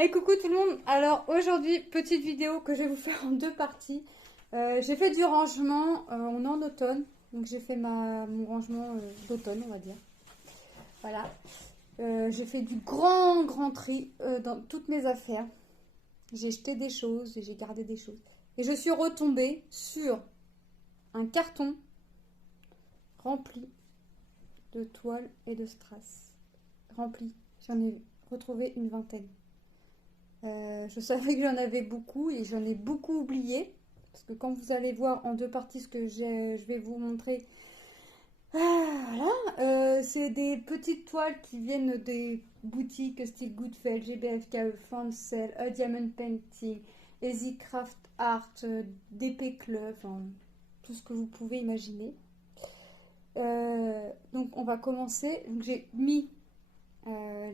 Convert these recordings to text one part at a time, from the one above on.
Hey, coucou tout le monde. Alors aujourd'hui, petite vidéo que je vais vous faire en deux parties. J'ai fait du rangement, on est en automne, donc j'ai fait mon rangement d'automne, on va dire. Voilà. J'ai fait du grand tri dans toutes mes affaires. J'ai jeté des choses et j'ai gardé des choses. Et je suis retombée sur un carton rempli de toiles et de strass. Rempli. J'en ai retrouvé une vingtaine. Je savais que j'en avais beaucoup et j'en ai beaucoup oublié. Parce que quand vous allez voir en deux parties ce que je vais vous montrer, voilà, c'est des petites toiles qui viennent des boutiques style Goodfellow, GBFK, Fancel, A Diamond Painting, Easy Craft Art, DP Club, enfin, tout ce que vous pouvez imaginer. Donc on va commencer. Donc j'ai mis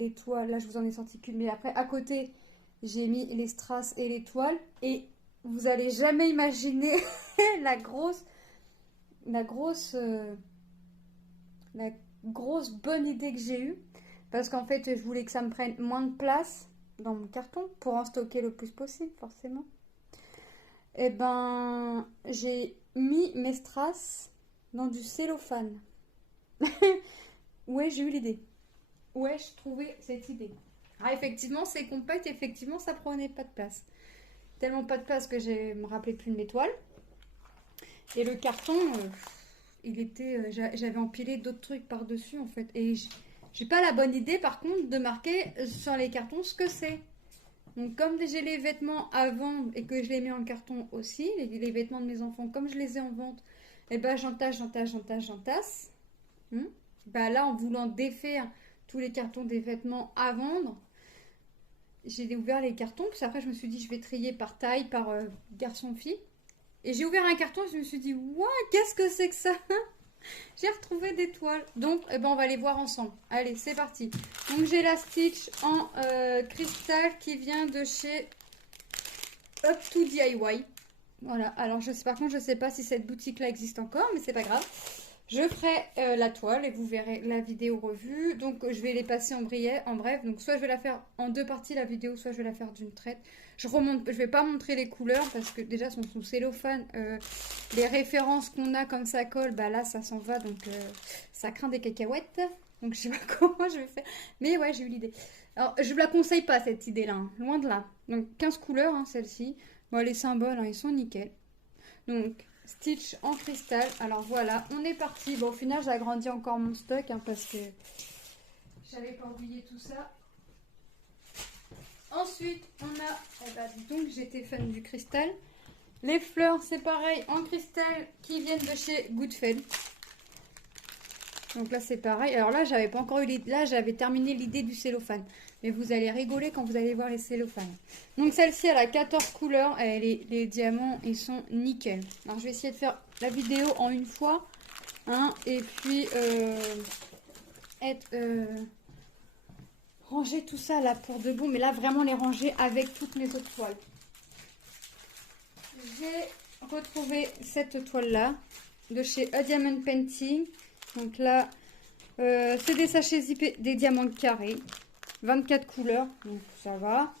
les toiles, là je vous en ai sorti qu'une, mais après à côté j'ai mis les strass et les toiles et vous allez jamais imaginer la grosse la grosse la grosse bonne idée que j'ai eue parce qu'en fait je voulais que ça me prenne moins de place dans mon carton pour en stocker le plus possible forcément. Et ben j'ai mis mes strass dans du cellophane. Ouais, j'ai eu l'idée. Ouais, je trouvais cette idée. Ah, effectivement, c'est compact, effectivement, ça prenait pas de place. Tellement pas de place que je me rappelais plus de mes toiles. Et le carton, il était, j'avais empilé d'autres trucs par-dessus en fait. Et j'ai pas la bonne idée par contre de marquer sur les cartons ce que c'est. Donc comme j'ai les vêtements à vendre et que je les mets en carton aussi, les vêtements de mes enfants, comme je les ai en vente, et ben j'entasse. Bah là, en voulant défaire tous les cartons des vêtements à vendre, j'ai ouvert les cartons, puis après je me suis dit je vais trier par taille, par garçon-fille. Et j'ai ouvert un carton et je me suis dit, waouh, qu'est-ce que c'est que ça? J'ai retrouvé des toiles. Donc, eh ben, on va les voir ensemble. Allez, c'est parti. Donc, j'ai la Stitch en cristal qui vient de chez Up to DIY. Voilà. Alors, par contre, je sais pas si cette boutique-là existe encore, mais c'est pas grave. Je ferai la toile et vous verrez la vidéo revue. Donc, je vais les passer en bref. Donc, soit je vais la faire en deux parties la vidéo, soit je vais la faire d'une traite. Je vais pas montrer les couleurs parce que déjà, sont sous cellophane. Les références qu'on a comme ça colle, bah là, ça s'en va. Donc, ça craint des cacahuètes. Donc, je sais pas comment je vais faire. Mais ouais, j'ai eu l'idée. Alors, je ne la conseille pas, cette idée-là. Hein. Loin de là. Donc, 15 couleurs, hein, celle-ci. Bon, les symboles, hein, ils sont nickel. Donc, Stitch en cristal. Alors voilà, on est parti. Bon, au final, j'ai agrandi encore mon stock hein, parce que j'avais pas oublié tout ça. Ensuite, on a, donc j'étais fan du cristal. Les fleurs, c'est pareil, en cristal qui viennent de chez Goodfellow. Donc là, c'est pareil. Alors là, j'avais pas encore eu l'idée. Là, j'avais terminé l'idée du cellophane. Mais vous allez rigoler quand vous allez voir les cellophanes. Donc celle-ci, elle a 14 couleurs. Et les diamants, ils sont nickel. Alors je vais essayer de faire la vidéo en une fois. Hein, et puis, ranger tout ça là pour de bon. Mais là, vraiment les ranger avec toutes mes autres toiles. J'ai retrouvé cette toile-là de chez A Diamond Painting. Donc là, c'est des sachets zippés, des diamants carrés. 24 couleurs, donc ça va.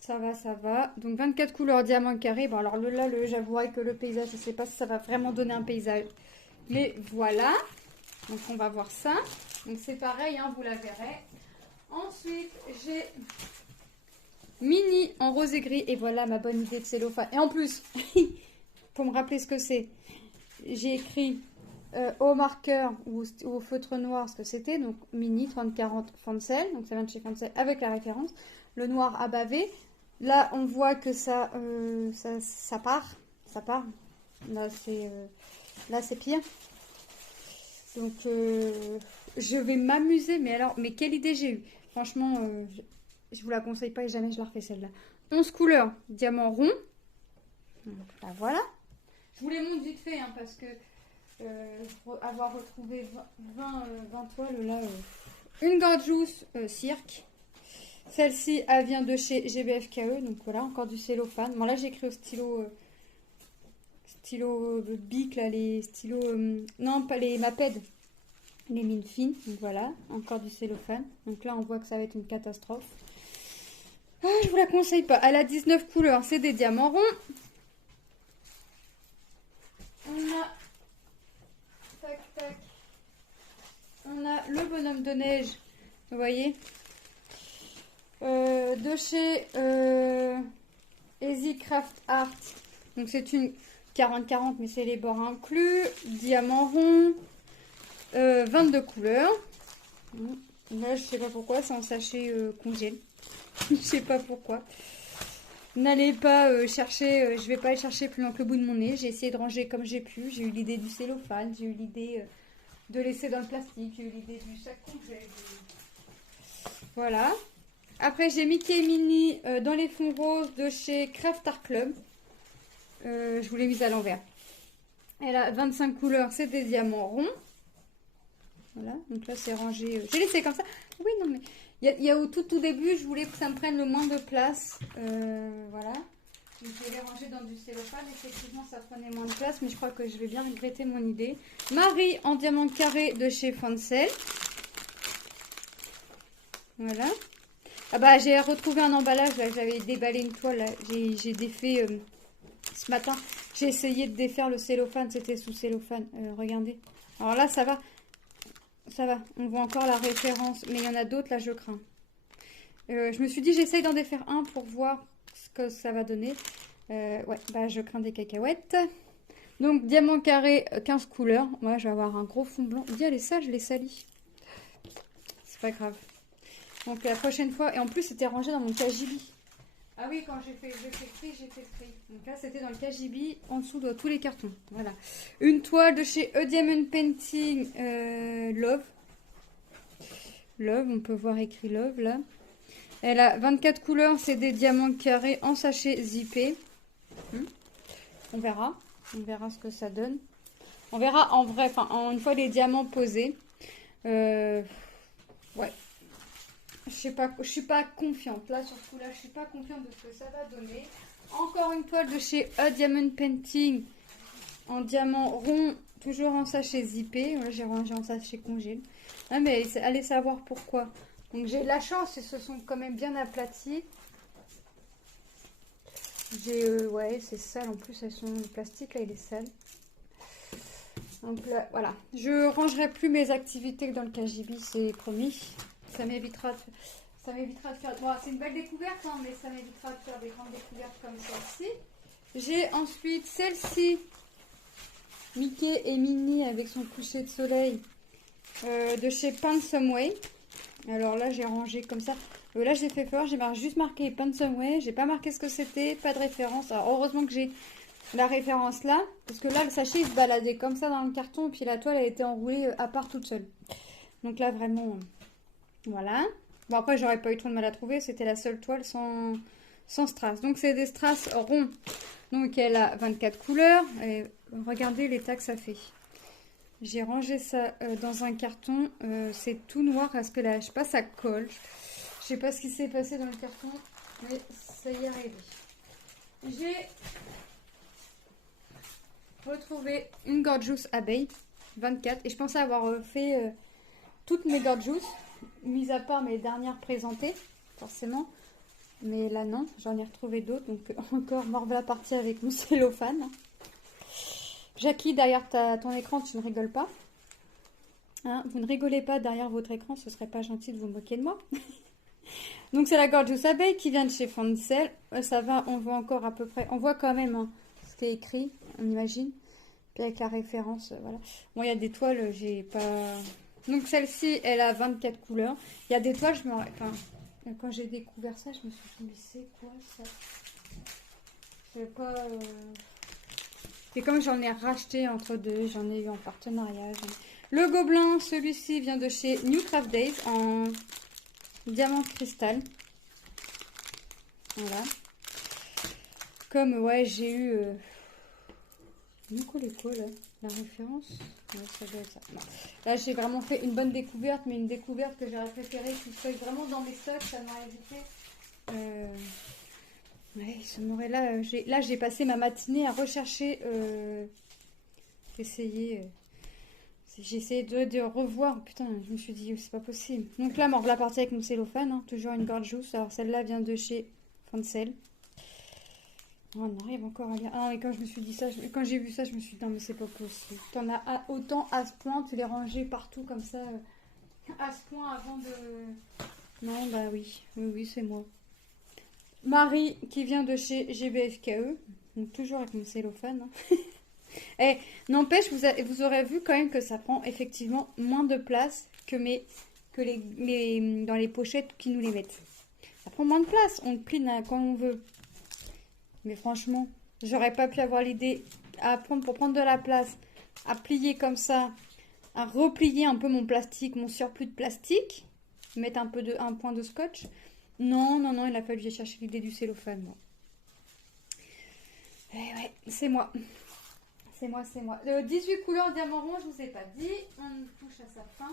Ça va. Donc 24 couleurs diamants carrés. Bon alors là, j'avouerai que le paysage, je ne sais pas si ça va vraiment donner un paysage. Mais voilà. Donc on va voir ça. Donc c'est pareil, hein, vous la verrez. Ensuite, j'ai mini en rose et gris. Et voilà ma bonne idée de cellophane. Et en plus, pour me rappeler ce que c'est, j'ai écrit au marqueur ou au feutre noir ce que c'était, donc mini 3040 Fancel, donc ça vient de chez Fancel avec la référence, le noir à bavé. Là on voit que ça part, là c'est pire. Donc je vais m'amuser, mais quelle idée j'ai eue. Franchement, je vous la conseille pas et jamais je la refais celle-là. 11 couleurs, diamant rond. Donc là voilà. Je vous les montre vite fait hein, parce que avoir retrouvé 20 toiles là. Une gorgeous cirque. Celle-ci, elle vient de chez GBFKE. Donc voilà, encore du cellophane. Bon, là, j'ai écrit au stylo Bic, là, les stylos. Non, pas les Maped. Les mines fines. Donc voilà, encore du cellophane. Donc là, on voit que ça va être une catastrophe. Ah, je vous la conseille pas. Elle a 19 couleurs. C'est des diamants ronds. On a... Tac, tac. On a le bonhomme de neige. Vous voyez, de chez Easy Craft Art. Donc c'est une 40-40, mais c'est les bords inclus. Diamant rond. 22 couleurs. Là, je sais pas pourquoi, c'est en sachet congèle. Je sais pas pourquoi. N'allez pas chercher, je vais pas aller chercher plus loin que le bout de mon nez. J'ai essayé de ranger comme j'ai pu. J'ai eu l'idée du cellophane, j'ai eu l'idée de laisser dans le plastique, j'ai eu l'idée du sac congèle. Voilà. Après, j'ai Mickey et Minnie dans les fonds roses de chez Craft Art Club. Je vous l'ai mise à l'envers. Elle a 25 couleurs, c'est des diamants ronds. Voilà, donc là c'est rangé. J'ai laissé comme ça. Oui, non, mais il y a au tout début, je voulais que ça me prenne le moins de place. Voilà. Donc, je vais les ranger dans du cellophane. Effectivement, ça prenait moins de place, mais je crois que je vais bien regretter mon idée. Marie en diamant carré de chez Fancel. Voilà. Ah bah, j'ai retrouvé un emballage là, j'avais déballé une toile. J'ai défait ce matin. J'ai essayé de défaire le cellophane, c'était sous cellophane. Regardez. Alors là, ça va. Ça va, on voit encore la référence, mais il y en a d'autres, là je crains. Je me suis dit, j'essaye d'en défaire un pour voir ce que ça va donner. Ouais, bah je crains des cacahuètes. Donc, diamant carré, 15 couleurs. Moi, je vais avoir un gros fond blanc. Dis, elle est sale, je l'ai sali. C'est pas grave. Donc, la prochaine fois, et en plus, c'était rangé dans mon KGB. Ah oui, quand j'ai fait le tri, j'ai fait le tri. Donc là, c'était dans le KGB, en dessous de tous les cartons. Voilà. Une toile de chez A Diamond Painting Love. Love, on peut voir écrit Love là. Elle a 24 couleurs, c'est des diamants carrés en sachet zippé. On verra. On verra ce que ça donne. On verra en vrai, enfin, une fois les diamants posés. Ouais. Je suis pas confiante. Là, surtout là, je suis pas confiante de ce que ça va donner. Encore une toile de chez A Diamond Painting en diamant rond, toujours en sachet zippé. Voilà, j'ai rangé en sachet congèle. Ah, mais allez savoir pourquoi. Donc j'ai de la chance, ils se sont quand même bien aplatis. Ouais, c'est sale en plus, elles sont le plastique là, il est sale. Donc là, voilà. Je rangerai plus mes activités dans le KGB, c'est promis. Ça m'évitera de faire... Bon, c'est une belle découverte, hein, mais ça m'évitera de faire des grandes découvertes comme celle-ci. J'ai ensuite celle-ci. Mickey et Minnie avec son coucher de soleil de chez Paint Some Way. Alors là, j'ai rangé comme ça. Là, j'ai fait fort. J'ai juste marqué Paint Some Way. J'ai pas marqué ce que c'était. Pas de référence. Alors, heureusement que j'ai la référence là. Parce que là, le sachet, il se baladait comme ça dans le carton. Et puis la toile, elle était enroulée à part toute seule. Donc là, vraiment... Voilà. Bon, après, j'aurais pas eu trop de mal à trouver. C'était la seule toile sans strass. Donc, c'est des strass ronds. Donc, elle a 24 couleurs. Et regardez l'état que ça fait. J'ai rangé ça dans un carton. C'est tout noir parce que là, je sais pas, ça colle. Je sais pas ce qui s'est passé dans le carton. Mais ça y est arrivé. J'ai retrouvé une Gorgeous abeille. 24. Et je pensais avoir fait toutes mes Gorgeous. Mis à part mes dernières présentées, forcément. Mais là, non, j'en ai retrouvé d'autres. Donc, encore mort de la partie avec mon cellophane. Jackie, derrière ton écran, tu ne rigoles pas. Hein, vous ne rigolez pas derrière votre écran, ce serait pas gentil de vous moquer de moi. Donc, c'est la Gorgeous abeille qui vient de chez Fancel. Ça va, on voit encore à peu près. On voit quand même hein, ce qui est écrit, on imagine. Puis avec la référence, voilà. Bon, il y a des toiles, j'ai pas... Donc celle-ci, elle a 24 couleurs. Il y a des toiles, quand j'ai découvert ça, je me suis dit, mais c'est quoi ça? Je sais pas... C'est comme j'en ai racheté entre deux, j'en ai eu en partenariat. Le gobelin, celui-ci vient de chez New Craft Days en diamant cristal. Voilà. Comme, ouais, j'ai eu... quoi là? La référence? Ouais, ça doit être ça. Non. Là, j'ai vraiment fait une bonne découverte, mais une découverte que j'aurais préféré qu'il soit vraiment dans mes stocks. Ça m'aurait évité. Ouais, ça m'aurait là. Là, j'ai passé ma matinée à rechercher. Essayer. J'ai essayé de revoir. Putain, je me suis dit, c'est pas possible. Donc là, la partie avec mon cellophane. Hein, toujours une Gorgeous. Alors celle-là vient de chez Fancel. On arrive encore à lire. Ah, et quand je me suis dit ça, quand j'ai vu ça, je me suis dit, non, mais c'est pas possible. T'en as autant à ce point, tu les rangeais partout comme ça. À ce point avant de. Non, bah oui. Oui, c'est moi. Marie qui vient de chez GBFKE. Donc toujours avec mon cellophane. Hein. Eh, n'empêche, vous aurez vu quand même que ça prend effectivement moins de place que dans les pochettes qui nous les mettent. Ça prend moins de place, on le plie quand on veut. Mais franchement, j'aurais pas pu avoir l'idée pour prendre de la place, à plier comme ça, à replier un peu mon plastique, mon surplus de plastique, mettre un point de scotch. Non, il a fallu que j'aille chercher l'idée du cellophane. Moi. Eh ouais, c'est moi. C'est moi. 18 couleurs diamant rond, je vous ai pas dit. On touche à sa fin.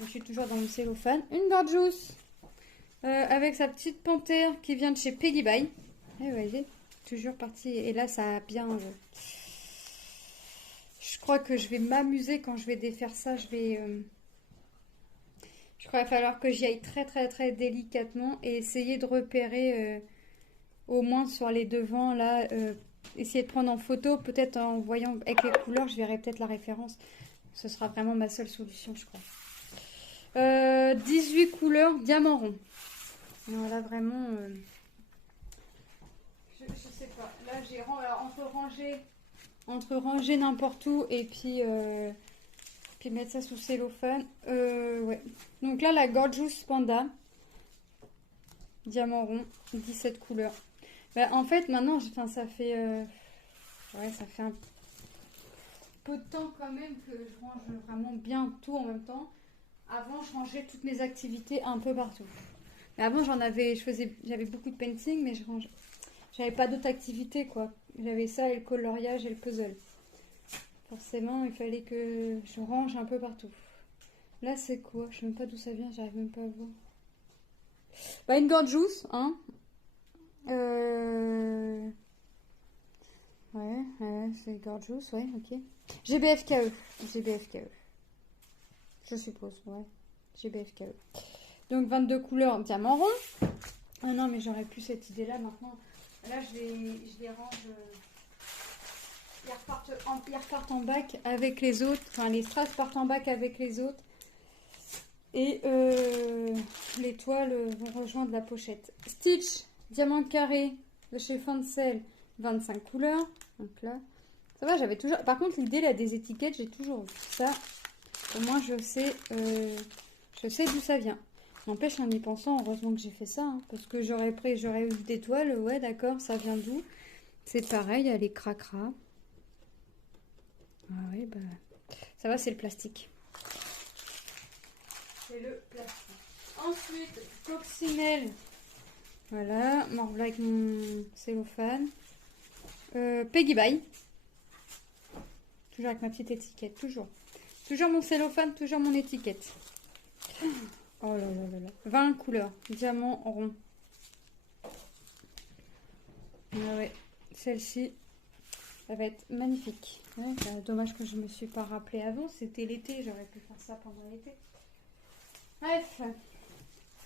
Je suis toujours dans le cellophane. Une Gorgeous. Avec sa petite panthère qui vient de chez Peggy Bye. Et voyez, toujours parti. Et là, ça a bien... Je crois que je vais m'amuser quand je vais défaire ça. Je crois qu'il va falloir que j'y aille très, très, très délicatement. Et essayer de repérer, au moins sur les devants, là... essayer de prendre en photo, peut-être en voyant avec les couleurs, je verrai peut-être la référence. Ce sera vraiment ma seule solution, je crois. 18 couleurs, diamant rond. Voilà, vraiment... Je sais pas. Là, j'ai entre ranger n'importe où et puis mettre ça sous cellophane. Ouais. Donc là, la Gorgeous Panda. Diamant rond, 17 couleurs. Bah, en fait, maintenant, ça fait un peu de temps quand même que je range vraiment bien tout en même temps. Avant, je rangeais toutes mes activités un peu partout. Mais avant, j'avais beaucoup de painting, mais j'avais pas d'autres activités, quoi. J'avais ça et le coloriage et le puzzle. Forcément, il fallait que je range un peu partout. Là, c'est quoi? Je sais même pas d'où ça vient, j'arrive même pas à voir. Bah, une Gorgeous, hein. Ouais, c'est Gorgeous, ouais, ok. GBFKE. Je suppose, ouais. GBFKE. Donc 22 couleurs diamant rond. Ah non, mais j'aurais plus cette idée-là maintenant. Là, je les range. Ils repartent en bac avec les autres. Enfin, les strass partent en bac avec les autres. Et les toiles vont rejoindre la pochette. Stitch, diamant carré de chez Fancel, 25 couleurs. Donc là, ça va, j'avais toujours... Par contre, l'idée là des étiquettes, j'ai toujours vu ça. Au moins, je sais d'où ça vient. N'empêche, en y pensant, heureusement que j'ai fait ça. Hein, parce que j'aurais eu des toiles. Ouais, d'accord, ça vient d'où? C'est pareil, il y a les cracras. Ah oui, bah... Ça va, c'est le plastique. C'est le plastique. Ensuite, coccinelle. Voilà, voilà avec mon cellophane. Peggy Bye. Toujours avec ma petite étiquette, toujours. Toujours mon cellophane, toujours mon étiquette. Oh là là là là. 20 couleurs, diamant rond. Ah ouais, celle-ci, ça va être magnifique. Ouais, dommage que je ne me suis pas rappelé avant, c'était l'été, j'aurais pu faire ça pendant l'été. Bref,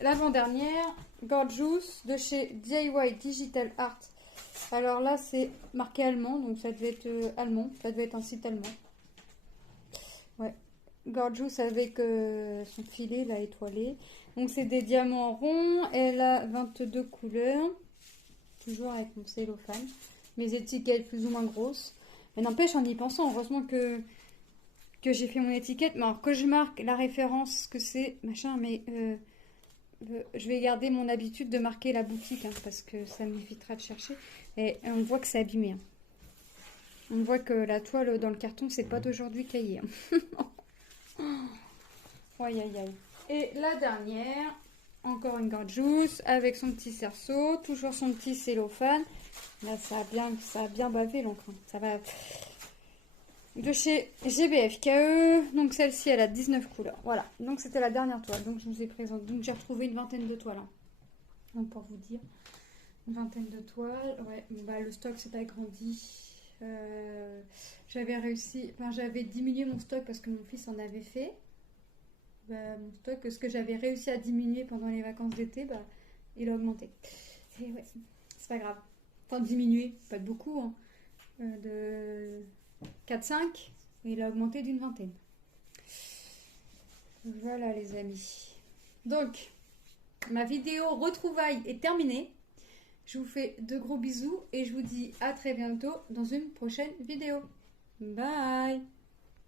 l'avant-dernière, Gorgeous de chez DIY Digital Art. Alors là, c'est marqué allemand, donc ça devait être allemand, ça devait être un site allemand. Ouais, Gorgeous avec son filet là étoilé. Donc c'est des diamants ronds, elle a 22 couleurs, toujours avec mon cellophane. Mes étiquettes plus ou moins grosses. Mais n'empêche, en y pensant, heureusement que j'ai fait mon étiquette, mais alors que je marque la référence que c'est, machin, mais je vais garder mon habitude de marquer la boutique, hein, parce que ça m'évitera de chercher. Et on voit que c'est abîmé. Hein. On voit que la toile dans le carton, c'est pas d'aujourd'hui cahier. Hein. Aïe, aïe, aïe. Et la dernière, encore une Gorgeous, avec son petit cerceau, toujours son petit cellophane. Là, ça a bien bavé l'encre. Hein. Ça va... De chez GBFKE. Donc celle-ci, elle a 19 couleurs. Voilà. Donc c'était la dernière toile. Donc je vous ai présenté. Donc j'ai retrouvé une vingtaine de toiles. Hein. Donc pour vous dire. Une vingtaine de toiles. Ouais. Bah, le stock s'est agrandi. J'avais réussi, enfin j'avais diminué mon stock parce que mon fils en avait fait. Bah, mon stock, ce que j'avais réussi à diminuer pendant les vacances d'été, bah, il a augmenté. Et ouais, c'est pas grave. Enfin, diminuer, pas de beaucoup, hein. De 4-5, et il a augmenté d'une vingtaine. Voilà les amis. Donc, ma vidéo retrouvailles est terminée. Je vous fais de gros bisous et je vous dis à très bientôt dans une prochaine vidéo. Bye!